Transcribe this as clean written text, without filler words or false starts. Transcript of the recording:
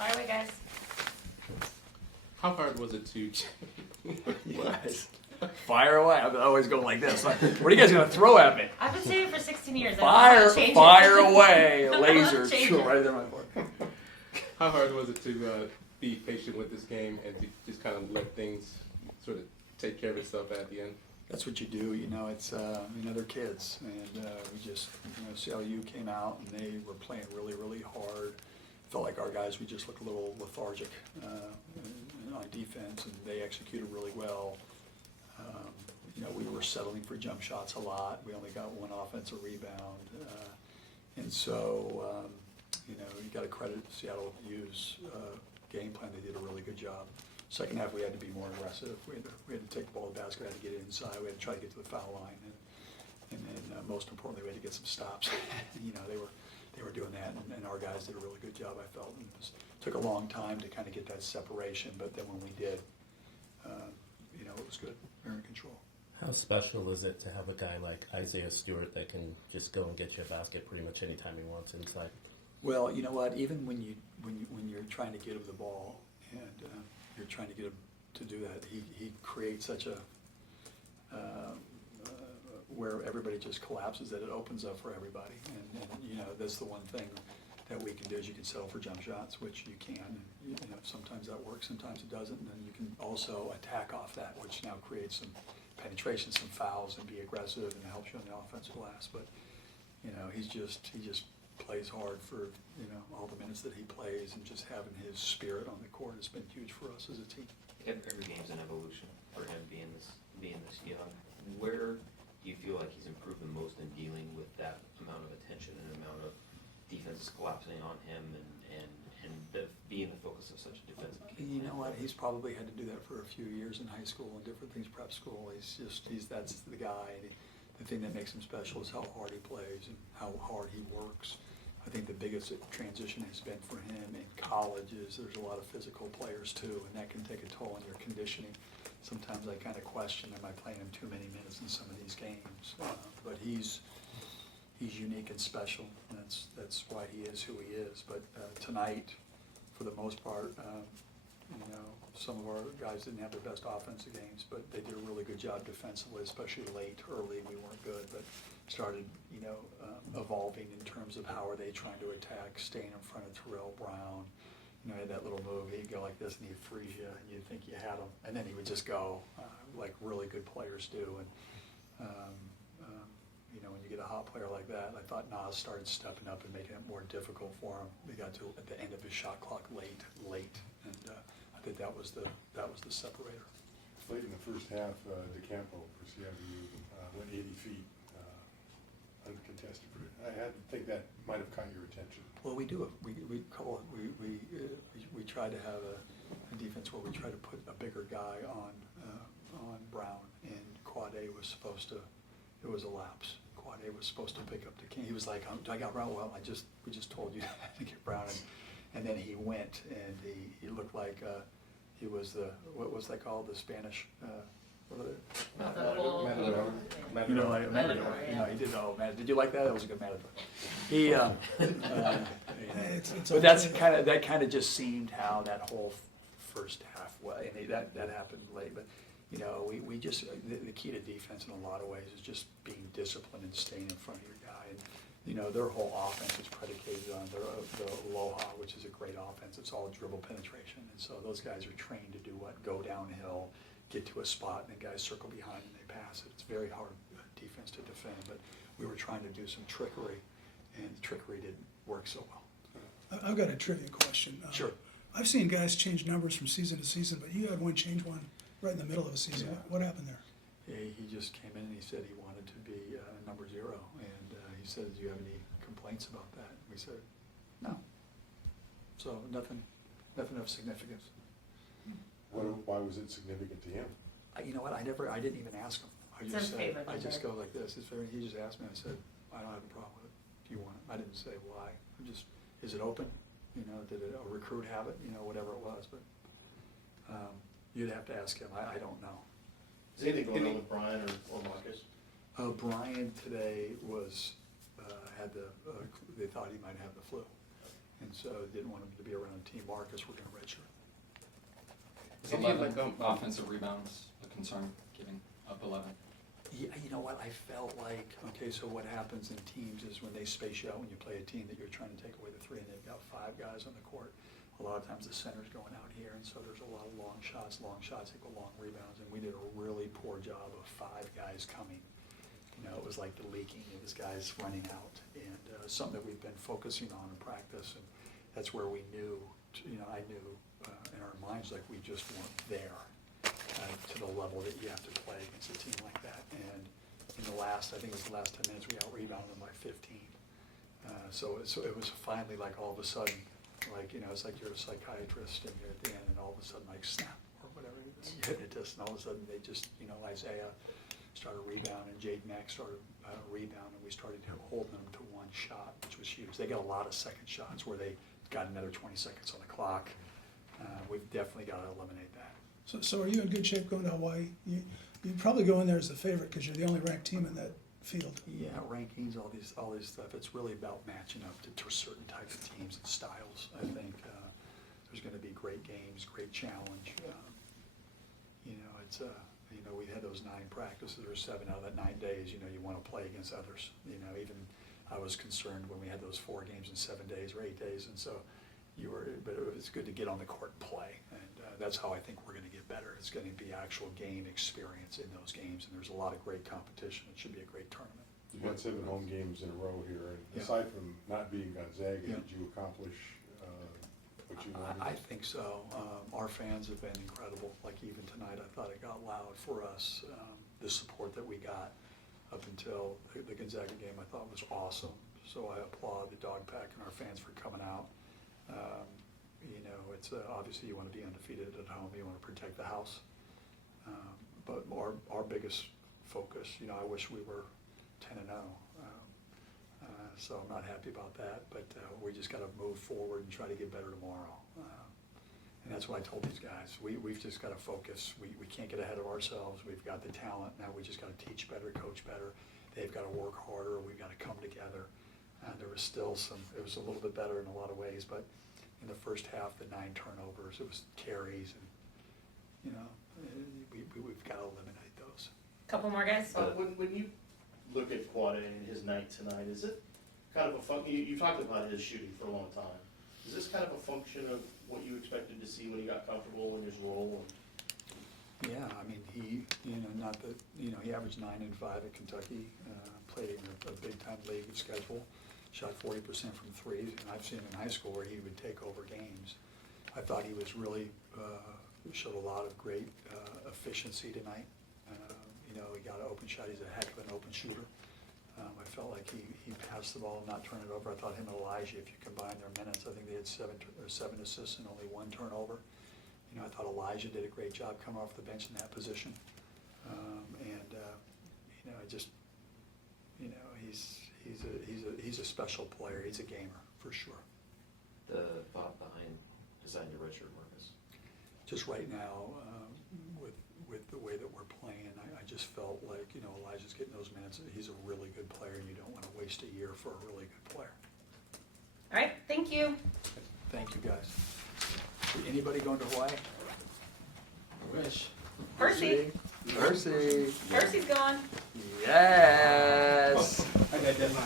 Fire away, guys. How hard was it to? Yes. Fire away. I'm always going like this. What are you guys going to throw at me? I've been saying it for 16 years. Fire away. I don't wanna Laser. change Sure, it. right there, my board. How hard was it to be patient with this game and to just kind of let things sort of take care of itself at the end? That's what you do, it's, they're kids, and we just, CLU came out and they were playing really, really hard. Felt like our guys, we just looked a little lethargic on defense, and they executed really well. We were settling for jump shots a lot. We only got one offensive rebound. And so, you got to credit Seattle U's game plan. They did a really good job. Second half, we had to be more aggressive. We had to take the ball to the basket, had to get it inside. We had to try to get to the foul line, and then most importantly, we had to get some stops. They were doing that, and our guys did a really good job, I felt. And it took a long time to kind of get that separation, but then when we did, it was good. We were in control. How special is it to have a guy like Isaiah Stewart that can just go and get you a basket pretty much anytime he wants inside? Well, you know what? Even when you're trying to get him the ball and you're trying to get him to do that, he creates such a where everybody just collapses that it opens up for everybody. And that's the one thing that we can do is you can settle for jump shots, which you can. And, sometimes that works, sometimes it doesn't. And then you can also attack off that, which now creates some penetration, some fouls, and be aggressive, and it helps you on the offensive glass. But he just plays hard for all the minutes that he plays, and just having his spirit on the court has been huge for us as a team. Every game's an evolution for him being this young. Where do you feel like he's improved the most in dealing with that amount of attention and amount of defenses collapsing on him and being the focus of such a defensive game? You know what? He's probably had to do that for a few years in high school and different things, prep school. That's the guy. And the thing that makes him special is how hard he plays and how hard he works. I think the biggest transition has been for him in college is there's a lot of physical players too, and that can take a toll on your conditioning. Sometimes I kind of question, am I playing him too many minutes in some of these games? But he's unique and special, and that's why he is who he is. But tonight, for the most part, some of our guys didn't have their best offensive games, but they did a really good job defensively, especially late. Early, we weren't good, but started, evolving in terms of how are they trying to attack, staying in front of Terrell Brown. He had that little move. He'd go like this, and he'd freeze you, and you'd think you had him, and then he would just go like really good players do. And when you get a hot player like that, I thought Nas started stepping up and making it more difficult for him. He got to at the end of his shot clock late, and I think that was the separator. Late in the first half, DeCampo for CIU went 80 feet uncontested. I think that might have caught your attention. Well, we do it. We try to have a defense where we try to put a bigger guy on Brown, and Quade was supposed to. It was a lapse. Quade was supposed to pick up the king. He was like, I got Brown. Well, we just told you to get Brown, and then he went, and he looked like he was what was that called, the Spanish. What are they? Matador. He did. Oh, man, did you like that? That was a good Matador. He. But that kind of just seemed how that whole first half was. And that happened late, but. We just, the key to defense in a lot of ways is just being disciplined and staying in front of your guy. And, their whole offense is predicated on the Aloha, which is a great offense. It's all dribble penetration. And so those guys are trained to do what? Go downhill, get to a spot, and the guys circle behind and they pass it. It's very hard defense to defend, but we were trying to do some trickery, and the trickery didn't work so well. I've got a trivia question. Sure. I've seen guys change numbers from season to season, but you had one change one right in the middle of a season. Yeah. What happened there? Yeah, he just came in and he said he wanted to be number 0, and he said, "Do you have any complaints about that?" We said, "No." So nothing of significance. Why was it significant to him? You know what? I didn't even ask him. I It's just his said, favorite I just number. go like this. He just asked me. I said, "I don't have a problem with it. If you want it." I didn't say why. Is it open? Did a recruit have it? Whatever it was, but. You'd have to ask him. I don't know. Is anything going on with Brian or Marcus? Brian today was had they thought he might have the flu, and so didn't want him to be around Team Marcus, we're gonna redshirt. Is Did you, 11 like, offensive rebounds a concern, giving up 11? Yeah, you know what, I felt like, okay, so what happens in teams is when they space you out, when you play a team that you're trying to take away the three and they've got 5 guys on the court, a lot of times the center's going out here, and so there's a lot of long shots equal long rebounds, and we did a really poor job of 5 guys coming. You know, it was like the leaking, it was guys running out, and something that we've been focusing on in practice, and that's where we knew, I knew in our minds, like we just weren't there to the level that you have to play against a team like that. And in the last, I think it was the last 10 minutes, we out-rebounded them by 15. So it was finally like all of a sudden, like, you know, it's like you're a psychiatrist and you're at the end and all of a sudden like snap or whatever, you hypnotist, and all of a sudden they just, you know, Isaiah started rebounding, Jade Mack started rebounding, we started holding them to 1 shot, which was huge. They got a lot of second shots where they got another 20 seconds on the clock. We've definitely got to eliminate that. So are you in good shape going to Hawaii? You'd probably go in there as the favorite because you're the only ranked team in that field. Yeah, rankings, all these stuff. It's really about matching up to certain types of teams and styles. I think there's going to be great games, great challenge. You know, it's you know, we had those 9 practices or 7 out of that 9 days. You know, you want to play against others. You know, even I was concerned when we had those 4 games in 7 days or 8 days, and so but it was good to get on the court and play, and that's how I think we're going to get better. It's going to be actual game experience in those games, and there's a lot of great competition. It should be a great tournament. You've got 7 home games in a row here, and Yeah. aside from not being Gonzaga, Yeah. did you accomplish what you wanted? I think so. Our fans have been incredible. Like even tonight, I thought it got loud for us. The support that we got up until the Gonzaga game, I thought was awesome. So I applaud the Dog Pack and our fans for coming out. You know, it's obviously you want to be undefeated at home. You want to protect the house. But our biggest focus, you know, I wish we were 10-0. So I'm not happy about that. But we just got to move forward and try to get better tomorrow. And that's what I told these guys. We've just got to focus. We can't get ahead of ourselves. We've got the talent. Now we just got to teach better, coach better. They've got to work harder. We've got to come together. There was still it was a little bit better in a lot of ways, but in the first half, the 9 turnovers, it was carries, and, you know, we've got to eliminate those. Couple more guys. When you look at Quade and his night tonight, is it kind of a function, you talked about his shooting for a long time. Is this kind of a function of what you expected to see when he got comfortable in his role? Yeah, I mean, he averaged 9 and 5 at Kentucky, played in a big-time league of schedule, shot 40% from threes, and I've seen him in high school where he would take over games. I thought he was really, showed a lot of great efficiency tonight. You know, he got an open shot, he's a heck of an open shooter. I felt like he passed the ball and not turned it over. I thought him and Elijah, if you combine their minutes, I think they had 7 assists and only 1 turnover. You know, I thought Elijah did a great job coming off the bench in that position. You know, he's a special player. He's a gamer for sure. The thought behind deciding to redshirt Marcus? Just right now, with the way that we're playing, I just felt like, you know, Elijah's getting those minutes. He's a really good player, and you don't want to waste a year for a really good player. All right, thank you. Thank you, guys. Anybody going to Hawaii? I wish. Percy. Percy. Percy's gone. Yes. I got deadline.